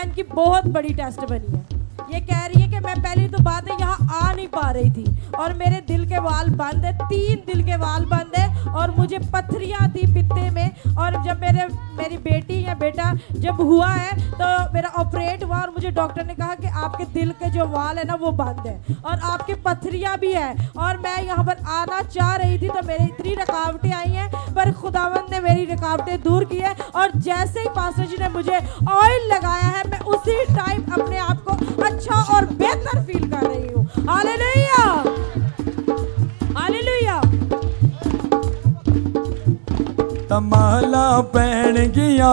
बहन की बहुत बड़ी टेस्ट बनी है। ये कह रही है कि मैं पहली तो बात है यहाँ आ नहीं पा रही थी और मेरे दिल के वाल बंद है, 3 दिल के वाल बंद है और मुझे पथरियाँ थी पित्ते में। और जब मेरी बेटी या बेटा जब हुआ है तो मेरा ऑपरेट हुआ और मुझे डॉक्टर ने कहा कि आपके दिल के जो वाल है ना वो बंद है और आपकी पथरियाँ भी है। और मैं यहाँ पर आना चाह रही थी तो मेरी इतनी रुकावटें आई हैं, पर खुदावंद ने मेरी रुकावटें दूर की है। और जैसे ही पास्टर जी ने मुझे ऑयल लगाया है मैं उसी टाइम अपने आप को अच्छा और बेहतर फील कर रही हूँ। Hallelujah, hallelujah. तमाला पैण गया